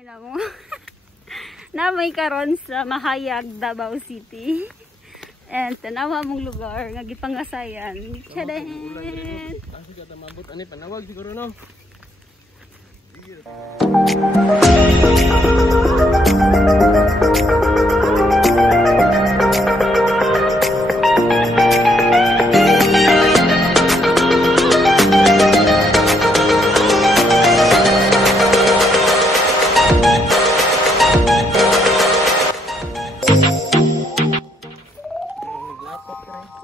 Okay na mo. Na may karon sa Mahayag, Davao City. And tanawa mong lugar nga gipangasayan. Tchadan! Kasi ka tamabot ani panawag siguro no.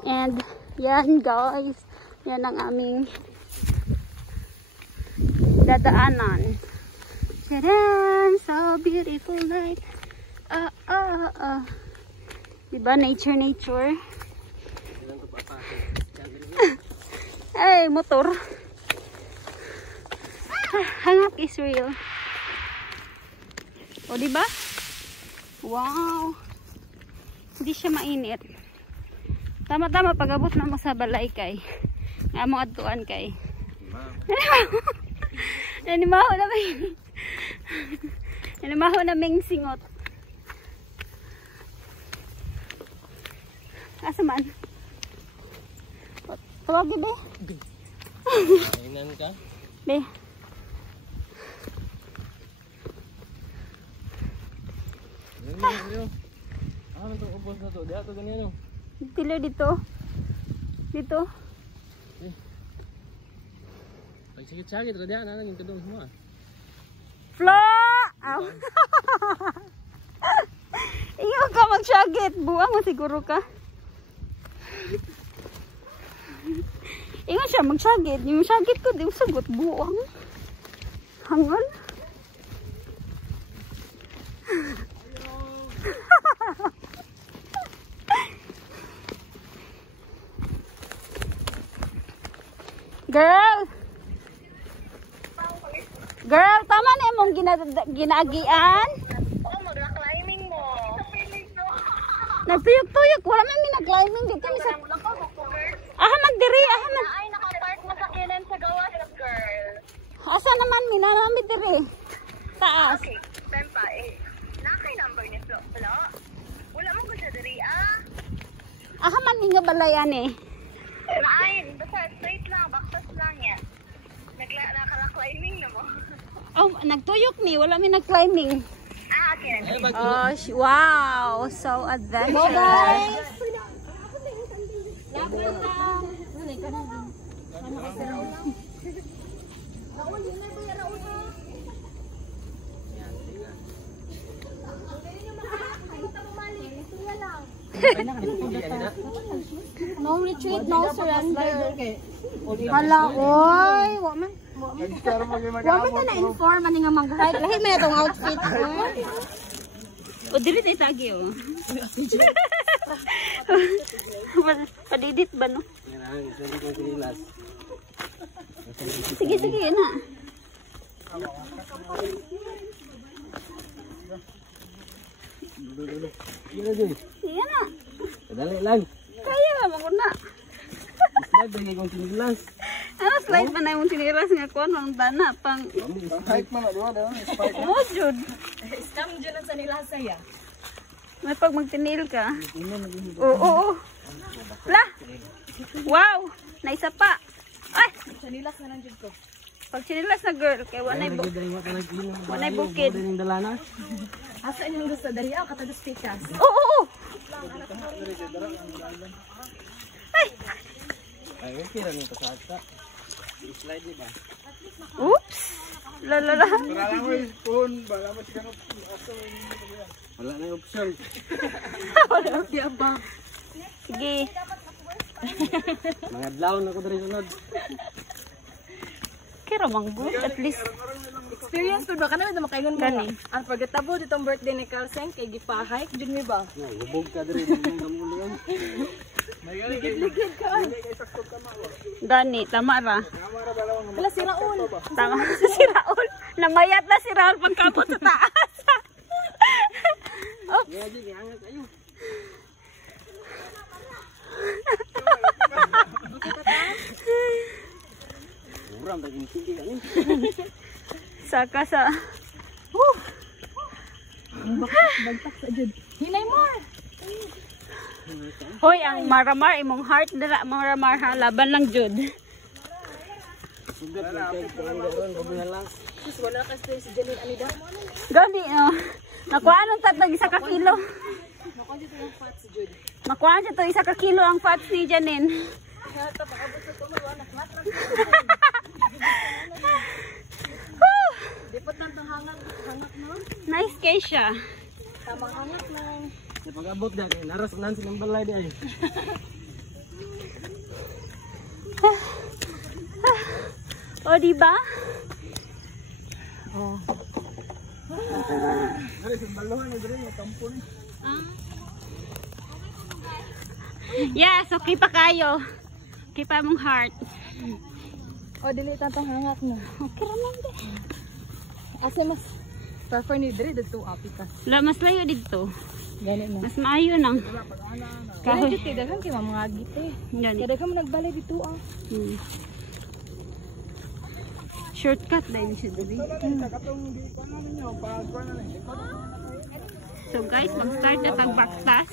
And yan guys, yan ang aming dadaanan. Tadaan! So beautiful night. Diba nature? Ay, motor. Hangak is real. O diba? Wow! Hindi siya mainit. Tama-tama pag-abot na mo sa balay kay. Nga mo adtuan kay. Nanimaho na may. Nanimaho na may singot. Asa man? Tawagin be. Kainan ka? Be. Ano itong ubos na to? Diya ito ganyan. Pila dito. Dito. Pag sakit-sakit ka diya, nalang yung tudong semua. Flo! Ikaw ka magsagit. Buwang mo siguro ka. Ingat siya magsagit. Yung sagit ko, di mo sagot. Buwang. Hangal. Girl, tama na mong ginagian. Oh, mag-climbing mo. Nagtuyok-tuyok, wala man minag-climbing dito. Magdiri, Ay, nakapark mo sa kinan sa gawas, girl. Asa naman minanami diri? Taas. Okay, Pempa, nakay number ni Flo. Wala mo ko siya diri, Man nga balayan eh. Naayin, basta straight lang, backpass lang yan. Nakala-climbing na mo. Oh, nagtuyok mi, wala mi nag-climbing. Okay. Oh, wow, so adventurous. Guys. No retreat, no surrender. Hala, oy, wa man na-inform ani nga mag-hike. Lahi may itong outfit. O, dili tayo tagi, o. Padidit ba, no? Sige, yun na. Yan na. Dali lang. Kaya na, maguna. Slide lagi kong sinilas. Ano, slide pa na yung siniras nga kuwan, ang dana, pang... Hike man na, diba? Oh, Jud. Scam dyan ang sanilasa ya. May pag magtinil ka. Oo. La! Wow! Naisa pa. Ay! Sanilas na lang dyan ko. Pag sinilas na girl, kay wanay bukid. Asa inyong gusto? Dari ako, katagas pikas. Oo! Ay! Ay, okay lang yung pasakta. I-slide niya ba? Oops! Lalala. Wala na yung option. Wala ba? Sige. Mga adlaw na ko na rin sunod. Kira mang good, at least. Experience po ba? Kanami na makaingon mo Gani. ang pagkatabo ditong birthday ni Carlsen kay gipahike dyan mi ba? Hubog ka rin yung gamulian. Ligid ka. Gani, tama ra. Wala si Raul. Tama si Raul. Namayat na si Raul pagkapot sa taas. Oops. Kurang tak ini. Saka sa Bagtak sa jud. Hinay mo. Hoy, ang maramar imong heart dira maramar ha laban lang jud. Sugat lang kay karon bubuhan lang. Sus wala ka stay si Janine Anida. Gani oh. Nakuha nung tatag isa ka kilo. Nakuha dito yung fat si Jud. Makuha siya to isa ka kilo ang fats ni Janine. Hata pakabot sa tumal anak matras. Di pa tantang hangak no. Nice kay siya. Tamang hangak lang. Sa pag-abot dyan, naras nan silang balay dyan. O di ba? Oh. Dari sa baluhan na dyan, tampon. Yes, okay pa kayo. Okay pa mong heart. O dili tantang hangak no. Okay naman din. Asa mas prefer ni diri dito api ka. Mas layo dito. Gani na. Mas maayo nang. Kahoy. Kahoy. Dito daghang kay mga gite. Gani. Kada ka mo nagbalay dito ah. Shortcut din siya dali. So guys, mag-start na tag-backtas.